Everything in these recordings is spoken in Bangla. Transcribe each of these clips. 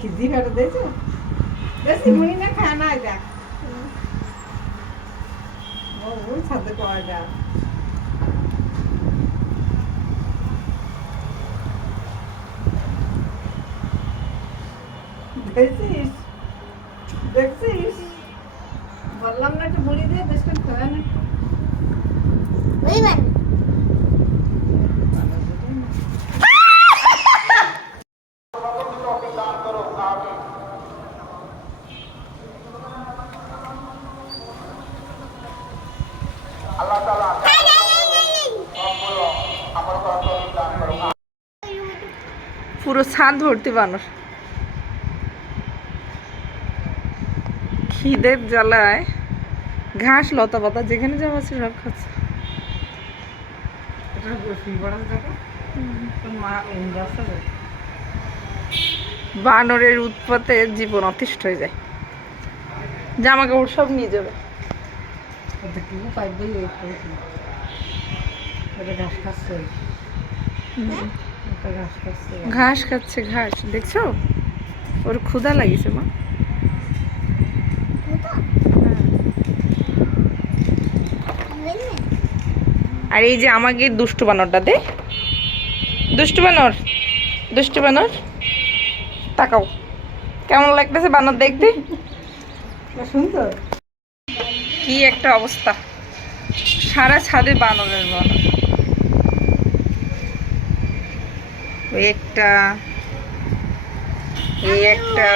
খিজি কাটে দিয়েছ? বেশি মুড়ি না খায়? না, দেখ। ও ওই সাথে পাওয়া যায়। দেখছিস? দেখছিস? বললাম না একটু মুড়ি দিয়ে বেশ করে খাবে না পুরো ছাদ ভর্তি বানর খিদের জ্বালায় ঘাস লতা পাতা যেখানে যাওয়া আছে সব খাচ্ছে। বানরের উৎপাতে জীবন অতিষ্ঠ হয়ে যায়। জামা কাপড় সব নিয়ে যাবে। ঘাস খাচ্ছে। ঘাস খাচ্ছে। ঘাস দেখছ? ওর ক্ষুধা লাগিছে মা। আর এই যে আমাকে দুষ্টু বানরটা দে। দুষ্টু বানর দুষ্টু বানর। তাকাও। কেমন লাগতেছে বানর দেখতে? সুন্দর। কি একটা অবস্থা। সারা ছাদে বানরের বানর ওই একটা এই একটা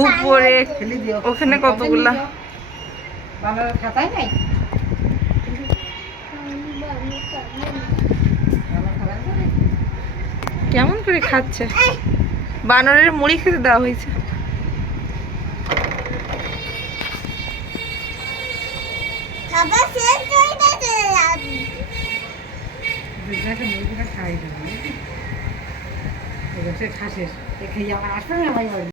উপরে ফেলে দিও। ওখানে কতগুলা? খাতায় নাই? কেমন করে খাচ্ছে? বানরের মুড়ি খেতে দেওয়া হয়েছে। সবাই শেষ দুজনাকে মুরগিটা খাই দেবো এবার সে খাসের। এ খেয়ে আমার আসবে না আমার